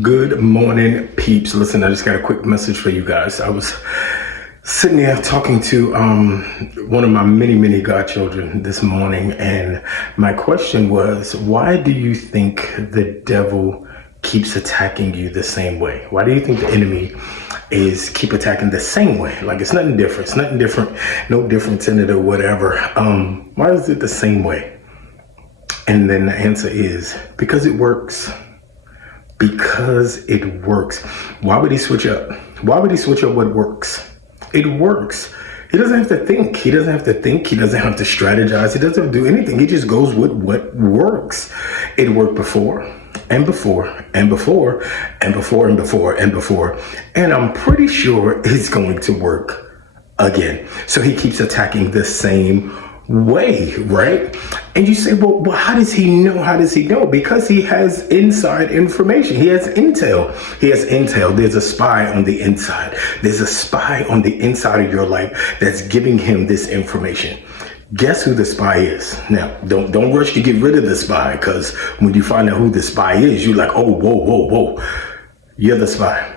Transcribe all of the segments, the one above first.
Good morning, peeps. Listen, I just got a quick message for you guys. I was sitting there talking to one of my many godchildren this morning, and my question was, why do you think the devil keeps attacking you the same way? Why do you think the enemy keep attacking the same way? Like it's nothing different. It's nothing different, no difference in it or whatever. Why is it the same way? And then the answer is because it works. Because it works. Why would he switch up? Why would he switch up what works? It works. He doesn't have to think. He doesn't have to think. He doesn't have to strategize. He doesn't have to do anything. He just goes with what works. It worked before and before and before and before and before and before. And I'm pretty sure it's going to work again. So he keeps attacking the same way, right? And you say, well, how does he know? How does he know? Because he has inside information. He has intel. He has intel. There's a spy on the inside. There's a spy on the inside of your life that's giving him this information. Guess who the spy is? Now, don't rush to get rid of the spy, because when you find out who the spy is, you're like, oh, whoa. You're the spy.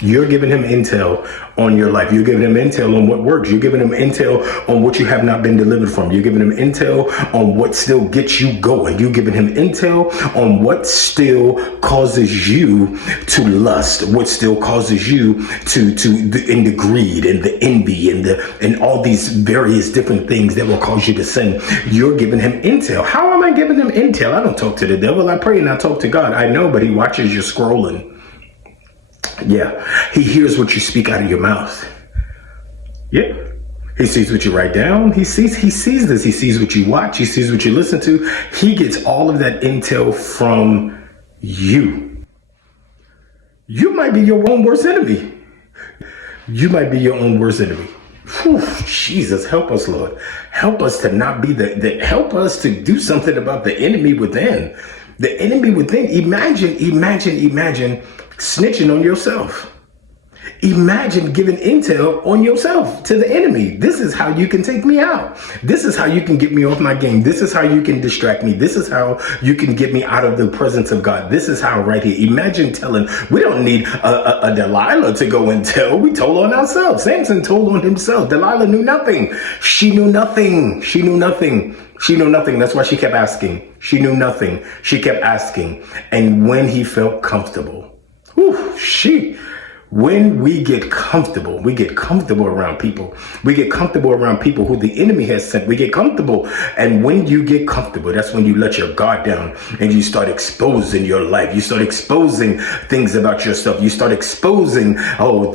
You're giving him intel on your life. You're giving him intel on what works. You're giving him intel on what you have not been delivered from. You're giving him intel on what still gets you going. You're giving him intel on what still causes you to lust, what still causes you in the greed and the envy and all these various different things that will cause you to sin. You're giving him intel. How am I giving him intel? I don't talk to the devil. I pray and I talk to God. I know, but he watches your scrolling. Yeah, he hears what you speak out of your mouth. Yeah, he sees what you write down. He sees this. He sees what you watch. He sees what you listen to. He gets all of that intel from you. You might be your own worst enemy. You might be your own worst enemy. Whew, Jesus, help us, Lord. Help us to not be help us to do something about the enemy within. The enemy within. Imagine snitching on yourself. Imagine giving intel on yourself to the enemy. This is how you can take me out. This is how you can get me off my game. This is how you can distract me. This is how you can get me out of the presence of God. This is how right here. Imagine telling, we don't need a Delilah to go and tell. We told on ourselves. Samson told on himself. Delilah knew nothing. She knew nothing. She knew nothing. She knew nothing. That's why she kept asking. She knew nothing. She kept asking. And when he felt comfortable, when we get comfortable around people. We get comfortable around people who the enemy has sent. We get comfortable. And when you get comfortable, that's when you let your guard down and you start exposing your life. You start exposing things about yourself. You start exposing,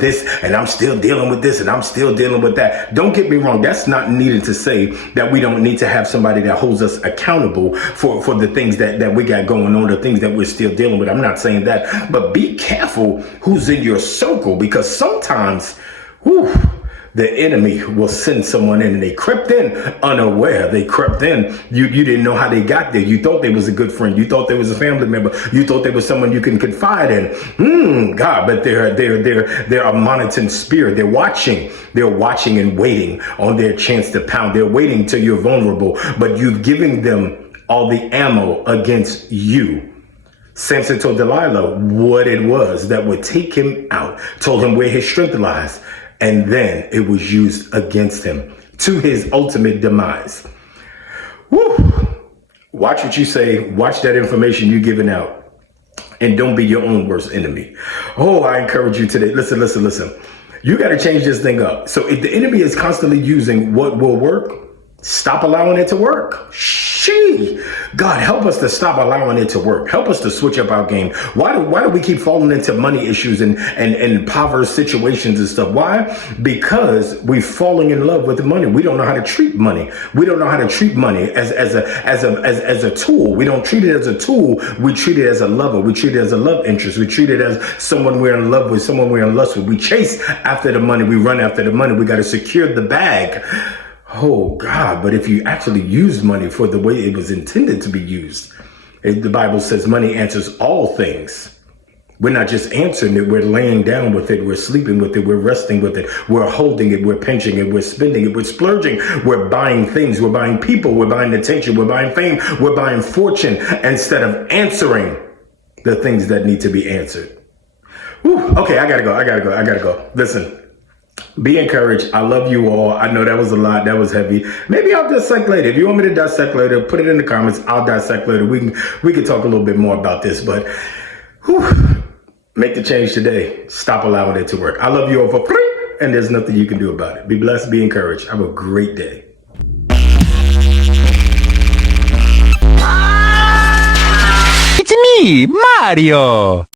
this, and I'm still dealing with this, and I'm still dealing with that. Don't get me wrong. That's not needed to say that we don't need to have somebody that holds us accountable for the things that we got going on, the things that we're still dealing with. I'm not saying that, but be careful who's in your circle, because sometimes the enemy will send someone in, and they crept in unaware. They crept in. You didn't know how they got there. You thought they was a good friend. You thought they was a family member. You thought they was someone you can confide in. God, but they're a monitoring spirit. They're watching and waiting on their chance to pound. They're waiting till you're vulnerable, but you've given them all the ammo against you. Samson told Delilah what it was that would take him out, told him where his strength lies, and then it was used against him to his ultimate demise. Watch what you say. Watch that information you're giving out, and don't be your own worst enemy. I encourage you today. Listen. You got to change this thing up. So if the enemy is constantly using what will work, stop allowing it to work. God, help us to stop allowing it to work. Help us to switch up our game. Why do we keep falling into money issues and impoverished situations and stuff? Why? Because we're falling in love with the money. We don't know how to treat money. We don't know how to treat money as a tool. We don't treat it as a tool. We treat it as a lover. We treat it as a love interest. We treat it as someone we're in love with, someone we're in lust with. We chase after the money. We run after the money. We got to secure the bag. Oh God, but if you actually use money for the way it was intended to be used, the Bible says money answers all things. We're not just answering it, we're laying down with it, we're sleeping with it, we're resting with it, we're holding it, we're pinching it, we're spending it, we're splurging, we're buying things, we're buying people, we're buying attention, we're buying fame, we're buying fortune instead of answering the things that need to be answered. Whew, okay, I gotta go. Listen, be encouraged. I love you all. I know that was a lot. That was heavy. Maybe I'll dissect later. If you want me to dissect later, put it in the comments. I'll dissect later. We can talk a little bit more about this, but whew, make the change today. Stop allowing it to work. I love you all for free, and there's nothing you can do about it. Be blessed, be encouraged. Have a great day. It's me, Mario!